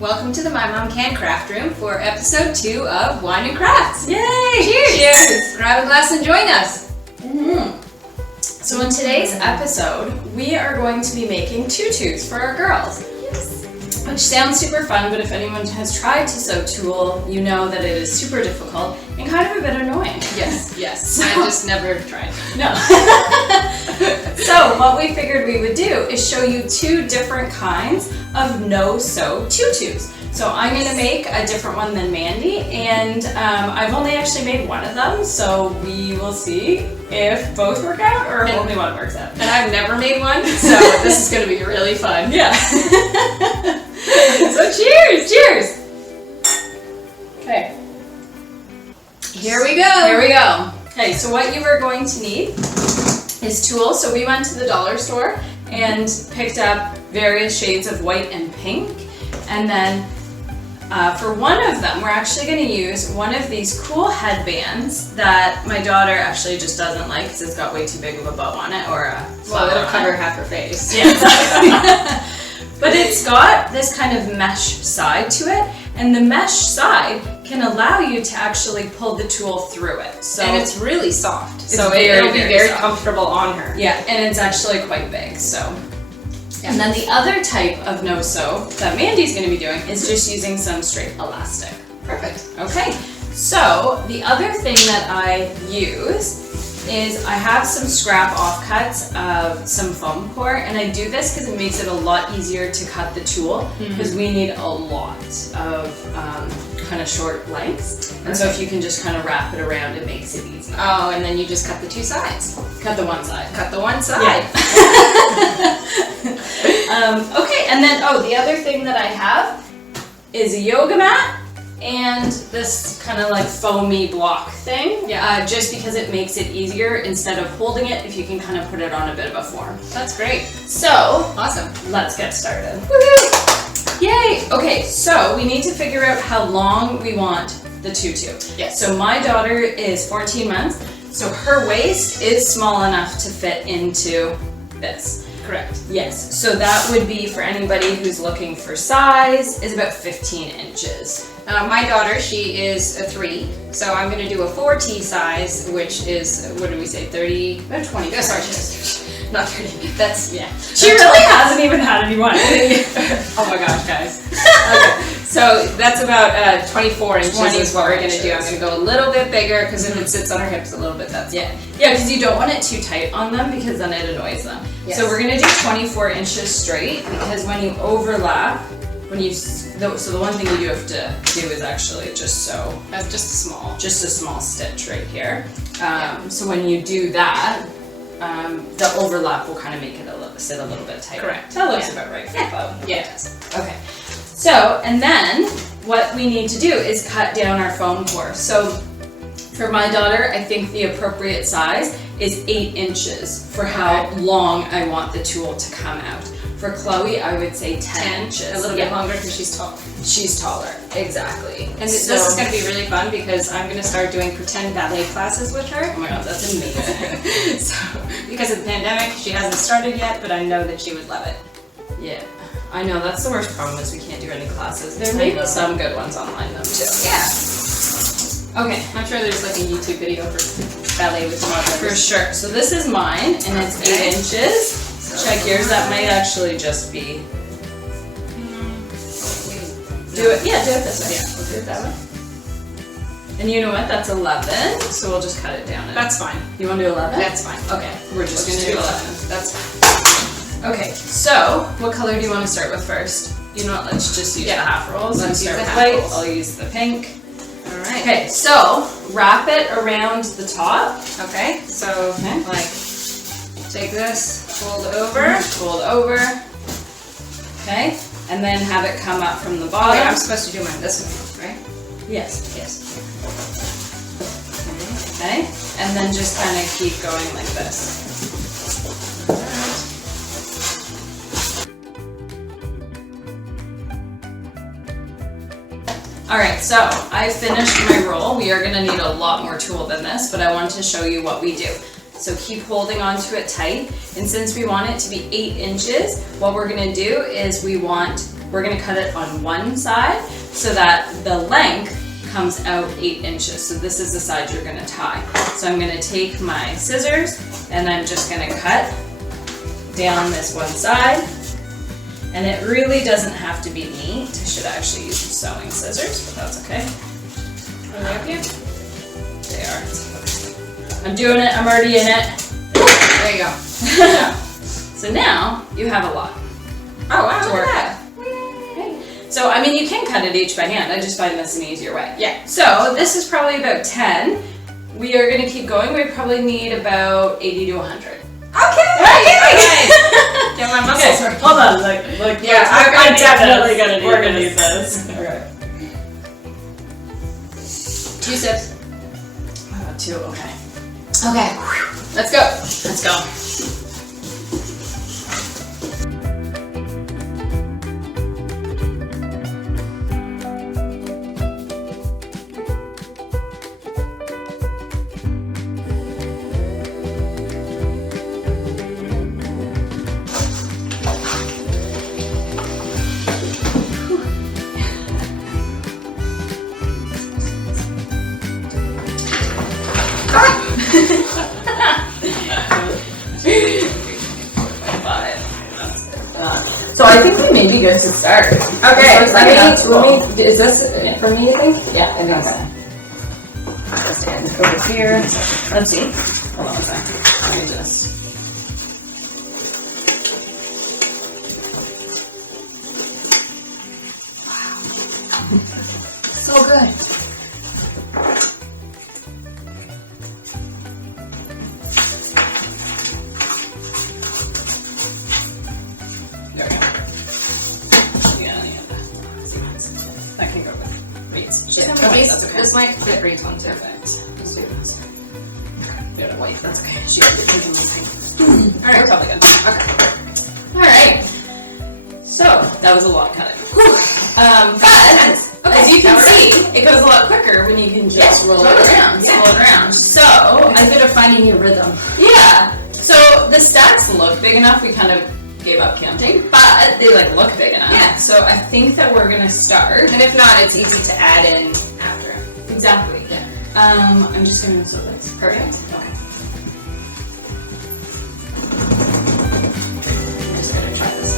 Welcome to the Mymomcan craft room for episode 2 of Wine and Crafts. Yay! Cheers! Cheers! Grab a glass and join us. So in today's episode, we are going to be making tutus for our girls. Yes. Which sounds super fun, but if anyone has tried to sew tulle, you know that it is super difficult and kind of a bit annoying. Yes. So- I just never tried. No. So what we figured we would do is show you 2 different kinds of no sew tutus. So I'm going to make a different one than Mandy, and I've only actually made one of them, so we will see if both work out or if only one works out. And I've never made one, so this is going to be really fun. Yeah. So cheers! Cheers! Okay. Here we go. Here we go. Okay, so what you are going to need is tulle. So we went to the dollar store and picked up various shades of white and pink, and then for one of them, we're actually going to use one of these cool headbands that my daughter actually just doesn't like because it's got way too big of a bow on it, or a Well, it'll flower on cover it. half her face. Yeah, exactly. But it's got this kind of mesh side to it, and the mesh side can allow you to actually pull the tulle through it. So And it's really soft, so very, it'll be very very soft. comfortable on her. yeah, and it's actually quite big. So. And then the other type of no sew that Mandy's going to be doing is just using some straight elastic. Perfect. Okay, so the other thing that I use is I have some scrap offcuts of some foam core, and I do this because it makes it a lot easier to cut the tulle because we need a lot of kind of short lengths. And so if you can just kind of wrap it around, it makes it easy. Oh, and then you just cut the 2 sides. Cut the one side. Cut the one side. Okay, and then, the other thing that I have is a yoga mat and this kind of like foamy block thing. Yeah. Just because it makes it easier instead of holding it, if you can kind of put it on a bit of a form. That's great. So, Awesome. let's get started. Woohoo! Yay! Okay, so we need to figure out how long we want the tutu. Yes. So my daughter is 14 months, so her waist is small enough to fit into this. Correct. Yes, so that would be for anybody who's looking for size, is about 15 inches. My daughter, she is a 3, so I'm going to do a 4T size, which is, what did we say, 30? About 20. Oh, sorry, not 30. That's, yeah. She really hasn't even had anyone. Oh my gosh, guys. Okay, so that's about 24 inches is what we're going to do. I'm going to go a little bit bigger because if it sits on her hips a little bit, that's Yeah, because you don't want it too tight on them because then it annoys them. Yes. So we're going to do 24 inches straight because when you overlap, so the one thing you do have to do is actually just sew That's just just a small stitch right here. So when you do that, the overlap will kind of make it sit a little bit tighter. Correct. That looks Yeah. about right for the bow. Yeah, it does. Okay. So, and then what we need to do is cut down our foam core. So for my daughter, I think the appropriate size is 8 inches for how long I want the tulle to come out. For Chloe, I would say 10 inches. A little bit longer because she's tall. She's taller, exactly. And this is going to be really fun because I'm going to start doing pretend ballet classes with her. Oh my god, that's amazing. So, because of the pandemic, she hasn't started yet, but I know that she would love it. Yeah, I know, that's the worst problem is we can't do any classes. There may be some good ones online though too. Yeah. Okay, I'm sure there's like a YouTube video for ballet with toddlers. For sure. So this is mine, and it's 8 inches. Check yours, that might actually just be... Do it this way. Yeah, we'll do it that way. And you know what, that's 11, so we'll just cut it down. That's fine. You want to do 11? That's fine. Okay, we're just going to do do 11. 11. That's fine. Okay, so what color do you want to start with first? You know what, let's just use the half rolls. Let's use start the with half white. rolls. I'll use the pink. Alright. Okay, so wrap it around the top. Okay, so Okay. like take this, fold over. Fold over. Okay, and then have it come up from the Oh, bottom. yeah, I'm supposed to do mine this way, right? Yes. Yes. Okay, and then just kind of keep going like this. Alright, so I finished my roll. We are going to need a lot more tulle than this, but I want to show you what we do. So keep holding onto it tight, and since we want it to be 8 inches, what we're going to do is we want we're gonna cut it on one side so that the length comes out 8 inches. So this is the side you're gonna tie. So I'm gonna take my scissors and I'm just gonna cut down this one side. And it really doesn't have to be neat. I should actually use some sewing scissors, but that's okay. Are they up here? They are. I'm doing it, I'm already in it. There you go. Yeah. So now you have a lot. Oh wow, to look work at that. So, I mean, you can cut it each by hand. I just find this an easier way. Yeah. So, this is probably about 10. We are going to keep going. We probably need about 80 to 100. Okay. Alright. Get my muscles. Okay, hold on. Look. Yeah, I'm definitely We're gonna need this. Okay. 2 sips. 2. Okay. Okay. Let's go. Let's go. So I think we may be good to start. Okay. Is this for me, you think? Yeah, I think so. Just stand over here. Let's see. Hold on a second. Let me just. So good. There we go. Yeah, that can go with Reed's. This might fit Reed's one too. Perfect. Let's do this. We got a white. That's okay. She got the pink and the pink. All right. We're probably good. Okay. All right. So that was a lot cutting. But as you can see, it goes a lot quicker when you can just roll it around. Yeah. Roll it around. So I bit of finding your rhythm. yeah. So the stacks look big enough. We kind of gave up counting, but they like look big enough. Yeah. So I think that we're gonna start. And if not, it's easy to add in after. Exactly. Yeah. I'm just gonna sew this. Perfect. Okay. I'm just gonna try this.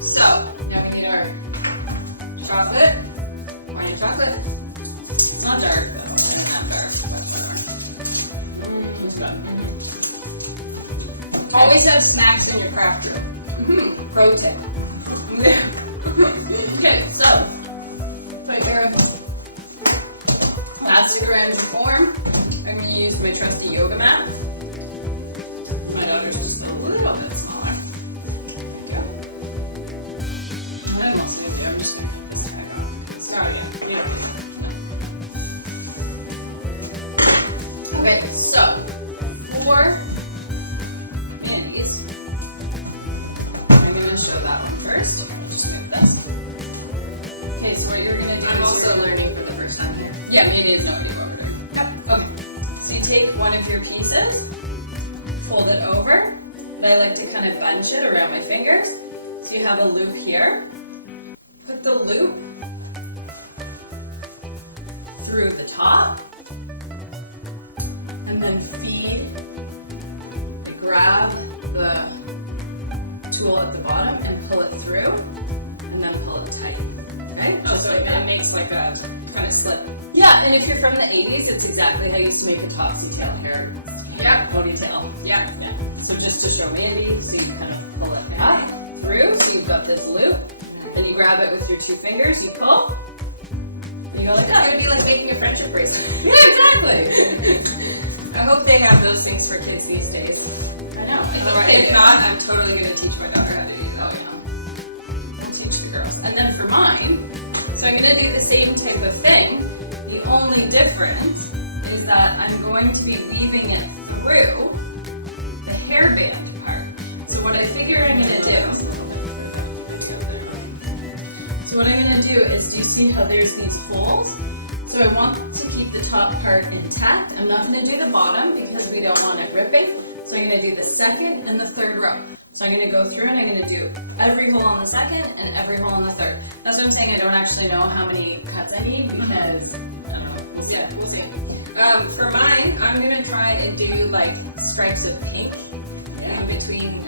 So, now we get our chocolate. Morning chocolate. It's not dark though. It's not dark. It's good. Always have snacks in your craft room. Pro tip. Okay, so Put your plastic around your form. I'm going to use my trusty yoga mat. my daughter's just a little bit smaller. I'm just gonna put this back on. Start again. Yeah. Okay, so for Mandy's, I'm gonna show that one first. Just move this. okay, so what you're gonna do I'm also learning for the first time here. Yeah, Mandy has no idea what we're doing. Yep. Okay. So you take one of your pieces, fold it over, but I like to kind of bunch it around my fingers. So you have a loop here. Put the loop through the top, and then grab the tool at the bottom and pull it through, and then pull it tight. Okay? Oh, so it makes like a kind of slip. Yeah, and if you're from the 80s, it's exactly how you used to make a topsy tail hair. Yeah. Ponytail. Yeah. Yeah. So just to show Mandy, so you kind of pull it up through, so you've got this loop, then you grab it with your 2 fingers, you pull, and you go like It's that. gonna be like making a friendship bracelet. Yeah, exactly. I hope they have those things for kids these days. I know. If not, I'm totally gonna teach my daughter how to do that. I'll teach the girls. And then for mine, so I'm gonna do the same type of thing. The only difference is that I'm going to be weaving it through the hairband part. So what I figure I'm going to do, do you see how there's these holes? So I want to keep the top part intact. I'm not going to do the bottom because we don't want it ripping. So I'm going to do the second and the third row. So I'm going to go through and I'm going to do every hole on the second and every hole on the third. That's what I'm saying. I don't actually know how many cuts I need because, I don't know, we'll see. We'll see. For mine, I'm gonna try and do like stripes of pink in between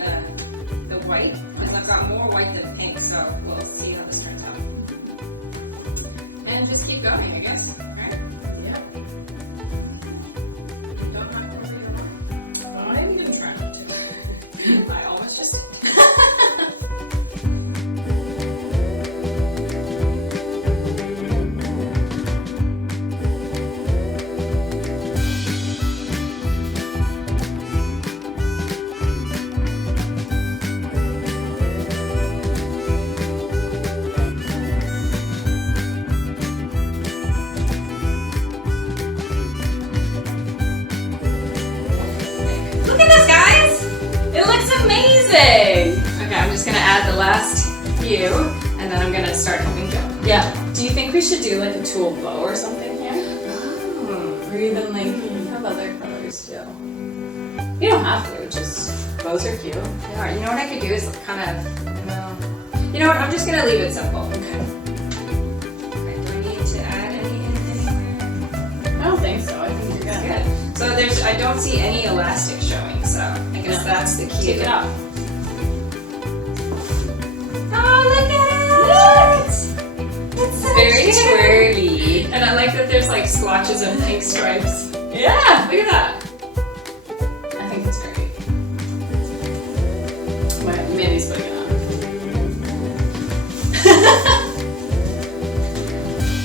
the white, because I've got more white than pink, so we'll see how this turns out. And just keep going, I guess, right? Yeah. Don't have to worry about it. I'm gonna try not to. I almost just did. Okay, I'm just gonna add the last few, and then I'm gonna start helping Jo. Yeah. Do you think we should do like a tulle bow or something here? Oh. Or even like have other colors too? You don't have to. Just bows are cute. Yeah, you know what I could do is kind of, you know what? I'm just gonna leave it simple. Okay. Okay. Do I need to add any anywhere? I don't think so. I think you're good. Good. So I don't see any elastic showing, so I guess that's the key. Take it off. Oh, look at it! Look! It's so Very twirly. And I like that there's like splotches of pink stripes. Yeah. Look at that. I think it's great. Wait, Mandy's putting it on.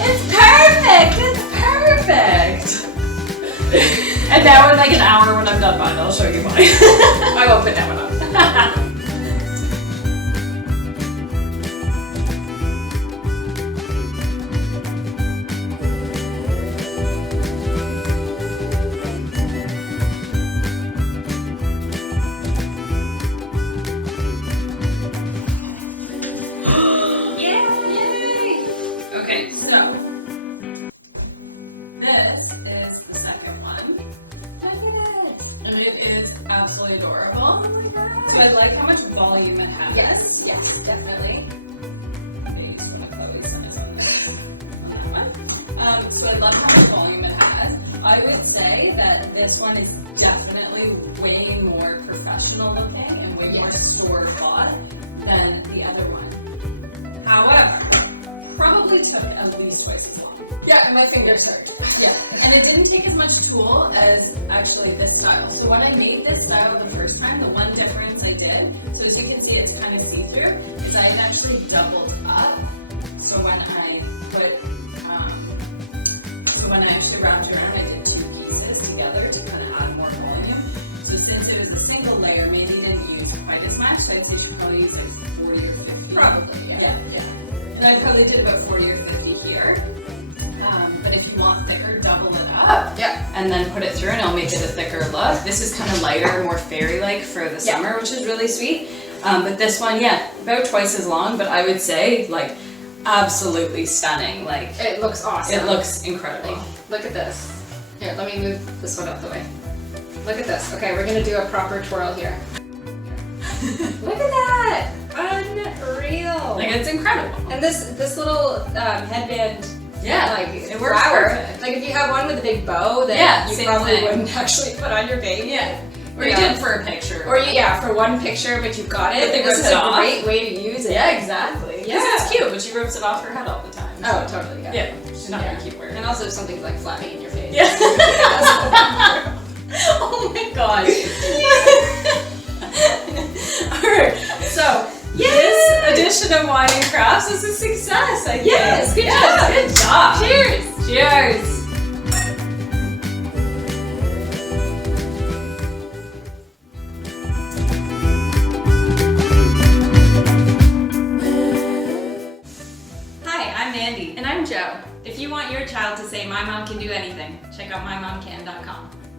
It's perfect! It's perfect! And now in like an hour when I'm done mine, I'll show you mine. I won't put that one on. Yay! Okay, so this is the second one. Look at it! And it is absolutely adorable. Oh my god! So I like how much volume it has. Yes, yes, definitely. Maybe some of Chloe's and this one on that one. So I love how much volume it has. I would say that this one is definitely way more professional looking and way more store-bought than the other one. However, probably took at least twice as long. Yeah, my fingers hurt. Yeah, and it didn't take as much tulle as actually this style. So when I made this style the first time, the one difference I did, so as you can see it's kind of see-through, is I had actually doubled up. So when I actually wrapped it around, I did two pieces together to kind of add more volume. So since it was a single layer, maybe didn't use quite as much, so I'd say she probably used like 40 or 50. Probably, yeah. Yeah. And I probably did about 40 or 50 here. But if you want thicker, double it up. Yeah. And then put it through and it'll make it a thicker look. This is kind of lighter, more fairy-like for the summer, which is really sweet. But this one, yeah, about twice as long, but I would say like absolutely stunning. Like It looks awesome. it looks incredible. Look at this. Here, let me move this one out the way. Look at this. Okay, we're gonna do a proper twirl here. Look at that! Unreal! Like it's incredible. And this little headband, Yeah, like it works flower. perfect. Like if you have one with a big bow, then Yeah, you same probably thing. wouldn't actually put on your baby. Yeah. Or you Yeah. did for a picture. Or for one picture, but you got it. But they This rip is it a off. great way to use it. Yeah, exactly. Yeah. It's cute, but she rips it off her head all the time. Oh, totally. Yeah. Yeah, she's not gonna keep wearing it. And also if something's like flapping in your face. Yeah. Oh my god. Alright, so this edition of Wine and Crafts is a success, I think. Yes, good job. Good job. Cheers. Cheers. Hi, I'm Mandy. And I'm Jo. If you want your child to say, "My mom can do anything," check out mymomcan.com.